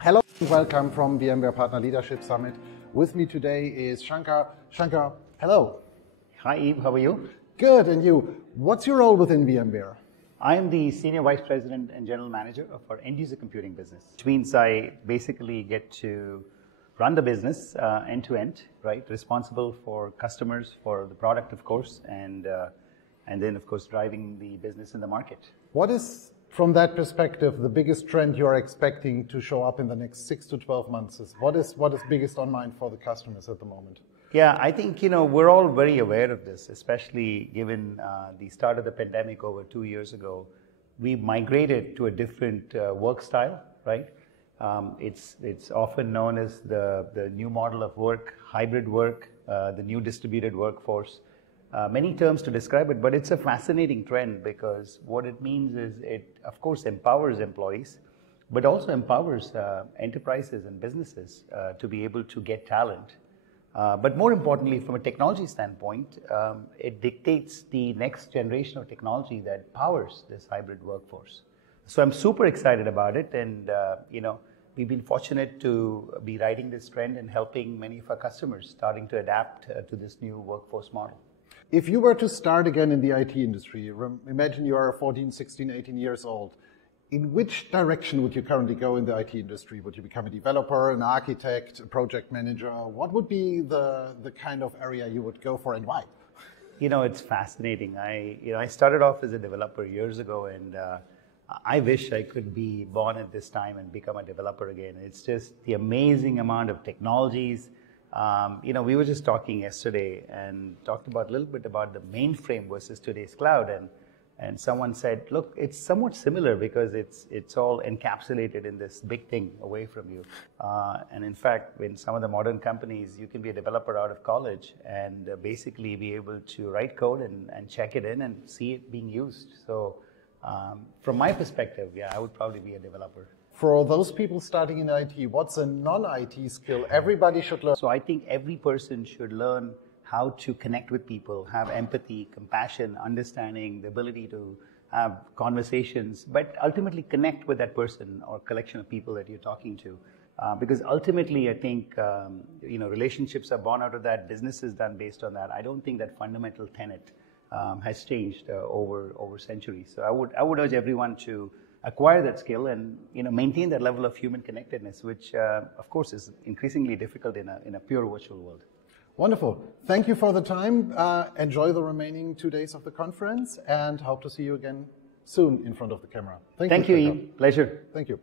Hello and welcome from VMware Partner Leadership Summit. With me today is Shankar. Shankar, hello. Hi Yves, how are you? Good, and you? What's your role within VMware? I am the Senior Vice President and General Manager of our end-user computing business, which means I basically get to run the business end-to-end, right? Responsible for customers, for the product, of course, and then, of course, driving the business in the market. What is, from that perspective, the biggest trend you are expecting to show up in the next 6 to 12 months? What is biggest on mind for the customers at the moment? Yeah, I think, we're all very aware of this, especially given the start of the pandemic over 2 years ago. We migrated to a different work style, right? It's often known as the new model of work, hybrid work, the new distributed workforce. Many terms to describe it, but it's a fascinating trend because what it means is it, of course, empowers employees, but also empowers enterprises and businesses to be able to get talent. But more importantly, from a technology standpoint, it dictates the next generation of technology that powers this hybrid workforce. So I'm super excited about it, and we've been fortunate to be riding this trend and helping many of our customers starting to adapt to this new workforce model. If you were to start again in the IT industry, imagine you are 14, 16, 18 years old. In which direction would you currently go in the IT industry? Would you become a developer, an architect, a project manager? What would be the kind of area you would go for, and why? It's fascinating. I started off as a developer years ago, and I wish I could be born at this time and become a developer again. It's just the amazing amount of technologies. We were just talking yesterday and talked about a little bit about the mainframe versus today's cloud, and someone said, look, it's somewhat similar because it's all encapsulated in this big thing away from you. And in fact, in some of the modern companies, you can be a developer out of college and basically be able to write code and check it in and see it being used. So from my perspective, yeah, I would probably be a developer. For those people starting in IT, what's a non-IT skill everybody should learn? So I think every person should learn how to connect with people, have empathy, compassion, understanding, the ability to have conversations, but ultimately connect with that person or collection of people that you're talking to. Because ultimately, I think, relationships are born out of that, business is done based on that. I don't think that fundamental tenet has changed over centuries. So I would urge everyone to acquire that skill and maintain that level of human connectedness, which of course is increasingly difficult in a pure virtual world. Wonderful. Thank you for the time. Enjoy the remaining 2 days of the conference, and hope to see you again soon in front of the camera. Thank you, Yves. Pleasure. Thank you.